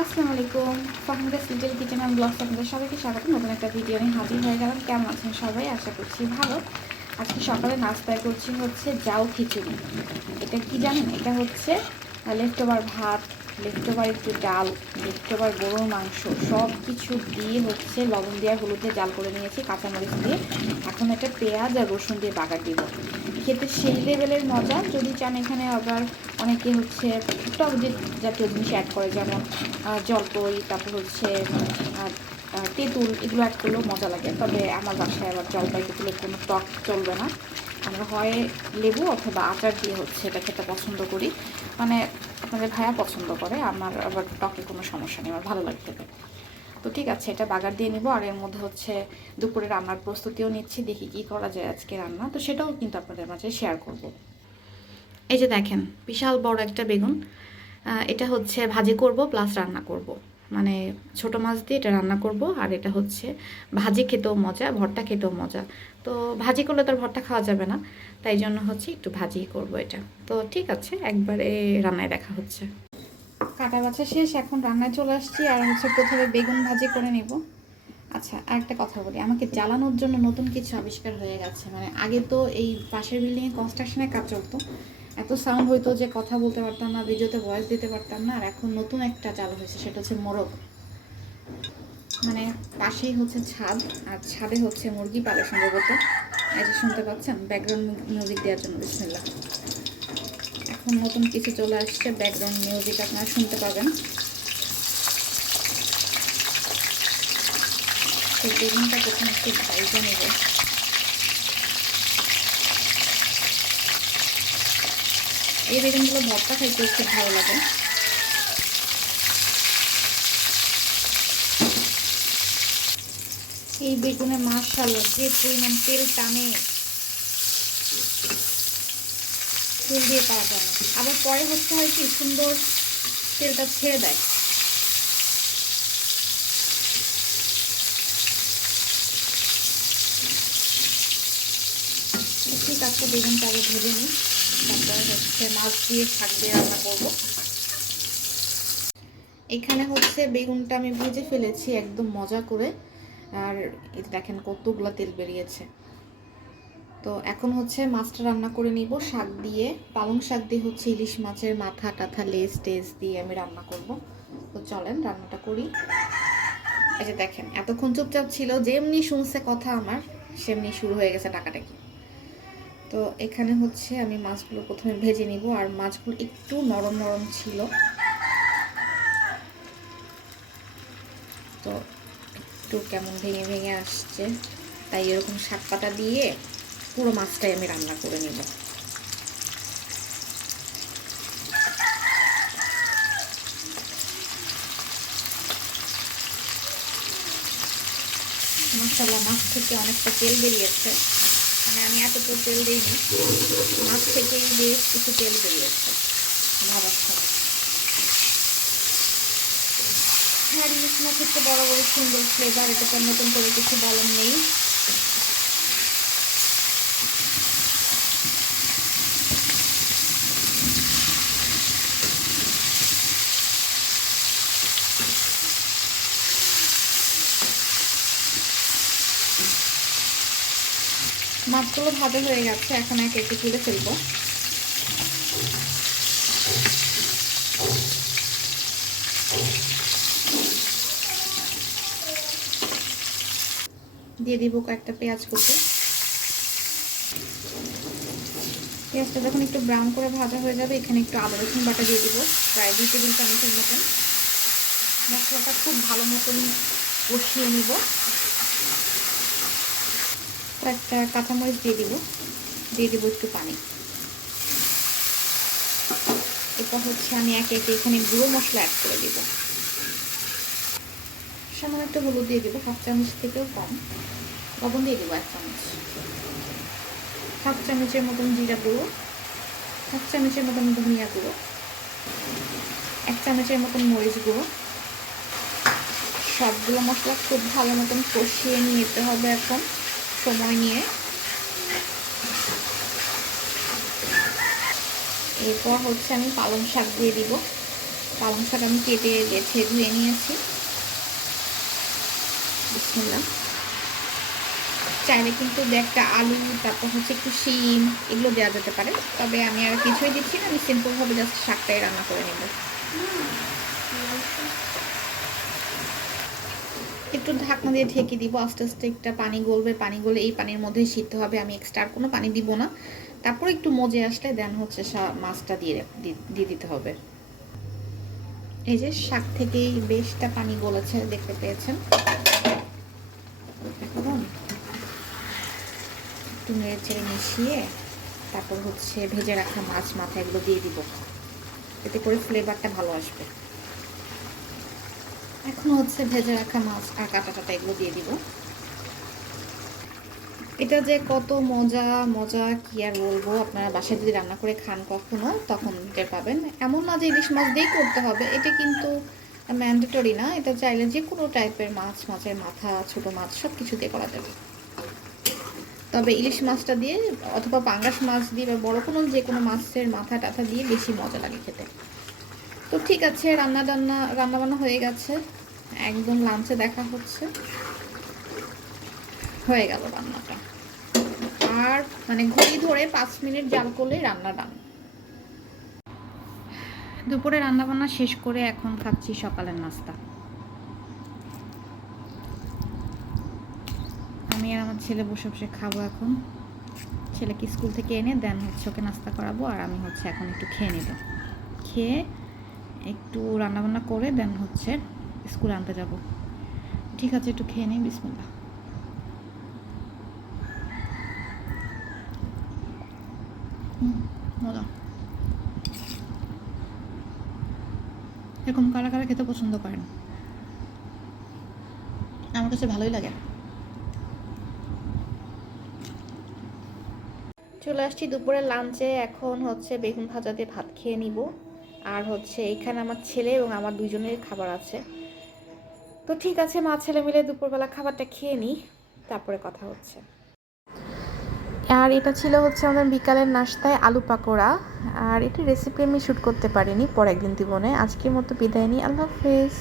আসসালামু আলাইকুম। Fahmida's little kitchen and blogs আপনাদের সবাইকে স্বাগত। নতুন একটা ভিডিও নিয়ে হাজির হয়ে গেলাম। কেমন আছেন সবাই? আশা করছি ভালো। আজকে সকালে নাস্তায় করছি হচ্ছে জাউ খিচুড়ি। এটা কি জানেন? এটা হচ্ছে লেফট ওভার ভাত, লেফট ওভার একটু ডাল, লেফট ওভার গরুর মাংস সব কিছু দিয়ে হচ্ছে লবণ দিয়ে হলুদ দিয়ে জাল করে নিয়েছি, কাঁচামরিচ দিয়ে। এখন একটা পেঁয়াজ আর রসুন দিয়ে বাগার দিব। খেতে সেই লেভেলের মজা। যদি চান এখানে আবার অনেকে হচ্ছে টক জাতীয় জিনিস অ্যাড করে, যেমন জলপাই, তারপর হচ্ছে তেঁতুল, এগুলো অ্যাড করলেও মজা লাগে। তবে আমার বাসায় আবার জলপাই তেঁতুলের কোনো টক চলবে না। আমরা হয় লেবু অথবা আচার দিয়ে হচ্ছে এটা খেতে পছন্দ করি। মানে আপনাদের ভাইয়া পছন্দ করে, আমার আবার টকে কোনো সমস্যা নেই, আমার ভালো লাগে খেতে। তো ঠিক আছে, এটা বাগার দিয়ে নিব। আর এর মধ্যে হচ্ছে দুপুরে রান্নার প্রস্তুতিও নিচ্ছি, দেখি কী করা যায় আজকে রান্না। তো সেটাও কিন্তু আপনাদের মাঝে শেয়ার করব। এই যে দেখেন, বিশাল বড় একটা বেগুন। এটা হচ্ছে ভাজি করব প্লাস রান্না করব। মানে ছোট মাছ দিয়ে এটা রান্না করব। আর এটা হচ্ছে ভাজি খেতেও মজা, ভর্তা খেতেও মজা। তো ভাজি করলে তো আর ভর্তা খাওয়া যাবে না, তাই জন্য হচ্ছে একটু ভাজিই করব এটা। তো ঠিক আছে, একবারে রান্নায় দেখা হচ্ছে। কাটা বাছা শেষ, এখন রান্নায় চলে আসছি। আর হচ্ছে প্রথমে বেগুন ভাজি করে নেব। আচ্ছা, আর একটা কথা বলি, আমাকে জ্বালানোর জন্য নতুন কিছু আবিষ্কার হয়ে গেছে। মানে আগে তো এই পাশের বিল্ডিংয়ে কনস্ট্রাকশনের কাজ চলতো, এত সাউন্ড হইতো যে কথা বলতে পারতাম না, ভিডিওতে ভয়েস দিতে পারতাম না। আর এখন নতুন একটা চালু হয়েছে, সেটা হচ্ছে মোরগ। মানে পাশেই হচ্ছে ছাদ, আর ছাদে হচ্ছে মুরগি পালে সম্ভবত। এই যে শুনতে পাচ্ছেন ব্যাকগ্রাউন্ড মিউজিক দেওয়ার জন্য বিসমিল্লাহ। এখন নতুন কিছু চলে আসছে, ব্যাকগ্রাউন্ড মিউজিক আপনারা শুনতে পাবেন। তো বেগুনটা প্রথমে একটু ভাইজা নেব। এই বেগুনগুলো ভর্তা খাইতে খুব ভালো লাগে। এই বেগুনে মাশাআল্লাহ যে পরিমাণ তেল টানে, তেল দিয়ে পাওয়া যায় না। আবার পরে হচ্ছে হয় কি, সুন্দর তেলটা ছেড়ে দেয়। ঠিক আছে, বেগুনটা আগে ভেজে নিই, তারপরে হচ্ছে মাছ দিয়ে শাক দিয়ে রান্না করবো। এখানে হচ্ছে বেগুনটা আমি ভেজে ফেলেছি একদম মজা করে। আর এই দেখেন কতগুলো তেল বেরিয়েছে। তো এখন হচ্ছে মাছটা রান্না করে নিব শাক দিয়ে। পালং শাক দিয়ে হচ্ছে ইলিশ মাছের মাথা টাথা লেজ টেজ দিয়ে আমি রান্না করব। তো চলেন রান্নাটা করি। এই যে দেখেন, এতক্ষণ চুপচাপ ছিল, যেমনি শুনছে কথা আমার সেমনি শুরু হয়ে গেছে টাকাটাকি। তো এখানে হচ্ছে আমি মাছগুলো প্রথমে ভেজে নিব। আর মাছগুলো একটু নরম নরম ছিল, তো একটু কেমন ভেঙে ভেঙে আসছে। তাই এরকম শাক পাতা দিয়ে পুরো মাছটাই আমি রান্না করে নিব। মাশাআল্লাহ, মাছ থেকে অনেকটা তেল বেরিয়েছে। মানে আমি এতটা তেল দিইনি, মাছ থেকেই বেশ কিছু তেল বেরিয়েছে ভাবার সময়। হ্যাঁ, ইলিশ মাছ হচ্ছে বড় বড় সুন্দর ফ্লেভার, এটা তো নতুন করে কিছু বলার নেই। মাছগুলো ভাজা হয়ে গেছে, এখন একে একে তুলে ফেলবো। দিয়ে দিব কয়েকটা পেঁয়াজ কুচি। পেঁয়াজটা যখন একটু ব্রাউন করে ভাজা হয়ে যাবে, এখানে একটু আদা রসুন বাটা দিয়ে দিব, প্রায় 2 টেবিল চামচের মতন। মশলাটা খুব ভালো মতন কষিয়ে নিব। কয়েকটা কাঁচামরিচ দিয়ে দিব একটু পানি। এটা হচ্ছে আমি একে একে এখানে গুঁড়ো মশলা অ্যাড করে দিব। সামান্য একটু হলুদ দিয়ে দিব, 1/2 চামচ থেকেও কম। লবণ দিয়ে দিব 1 চামচ। 1/2 চামচের মতন জিরা গুঁড়ো, 1/2 চামচের মতন ধনিয়া গুঁড়ো, 1 চামচের মতন মরিচ গুঁড়ো। সবগুলো মশলা খুব ভালো মতন কষিয়ে নিতে হবে এখন সময় নিয়ে। এরপর হচ্ছে আমি পালং শাক দিয়ে দিব। পালং শাক আমি কেটে বেছে ধুয়ে নিয়েছি। বিসমিল্লাহ। চাইলে কিন্তু একটা আলু, তারপর হচ্ছে একটু শিম, এগুলো দেওয়া যেতে পারে, তবে আমি আর কিছুই দিচ্ছি না, আমি সিম্পলভাবে জাস্ট শাকটাই রান্না করে নেব। একটু ঢাকনা দিয়ে ঢেকে দিব, আস্তে আস্তে একটা পানি গলবে, পানি গলে এই পানির মধ্যেই সিদ্ধ হবে, আমি এক্সট্রা আর কোনো পানি দিব না। তারপর একটু মজে আসলে দেন হচ্ছে মাছটা দিয়ে দিতে হবে। এই যে শাক থেকেই বেশটা পানি গলেছে, দেখতে পেয়েছেন। এখন একটু নেড়ে চেড়ে মিশিয়ে তারপর হচ্ছে ভেজে রাখা মাছ মাথা এগুলো দিয়ে দিব, এতে করে ফ্লেভারটা ভালো আসবে। এখন হচ্ছে ভেজে রাখা মাছ আর কাটা এগুলো দিয়ে দিব। এটা যে কত মজা মজা কি আর বলবো, আপনারা বাসায় যদি রান্না করে খান কখনো তখন টের পাবেন। এমন না যে ইলিশ মাছ দিয়েই করতে হবে, এটা কিন্তু ম্যান্ডেটরি না, এটা চাইলে যে কোনো টাইপের মাছ, মাছের মাথা, ছোট মাছ সব কিছু দিয়ে করা যাবে। তবে ইলিশ মাছটা দিয়ে অথবা পাঙ্গাস মাছ দিয়ে বা বড় কোনো যে কোনো মাছের মাথা টাথা দিয়ে বেশি মজা লাগে খেতে। তো ঠিক আছে, রান্নাবান্না হয়ে গেছে, একদম লাঞ্চে দেখা হচ্ছে। হয়ে গেল রান্নাটা, আর মানে ঘড়ি ধরে 5 মিনিট জাল করলেই রান্না ডান। দুপুরে রান্নাবান্না শেষ করে এখন খাচ্ছি সকালের নাস্তা। আমি আর আমার ছেলে বসে বসে খাবো এখন। ছেলেকে স্কুল থেকে এনে দেন হচ্ছে ওকে নাস্তা করাবো, আর আমি হচ্ছে এখন একটু খেয়ে নেব, খেয়ে একটু রান্নাবান্না করে দেন হচ্ছে স্কুল আনতে যাব। ঠিক আছে, একটু খেয়ে নিই। বিসমিল্লাহ। মজা। এরকম কারা কারা খেতে পছন্দ করেন? আমার কাছে ভালোই লাগে। চলে আসছি দুপুরের লাঞ্চে, এখন হচ্ছে বেগুন ভাজা দিয়ে ভাত খেয়ে নিব, আর হচ্ছে এখানে আমার ছেলে এবং আমার দুজনের খাবার আছে। তো ঠিক আছে, মা ছেলে মিলে দুপুরবেলা খাবারটা খেয়ে নিই, তারপরে কথা হচ্ছে। আর এটা ছিল হচ্ছে আমাদের বিকালের নাস্তায় আলু পাকোড়া, আর এটা রেসিপি আমি শ্যুট করতে পারিনি, পর একদিন জীবনে। আজকের মতো বিদায় নিই, আল্লাহ হাফেজ।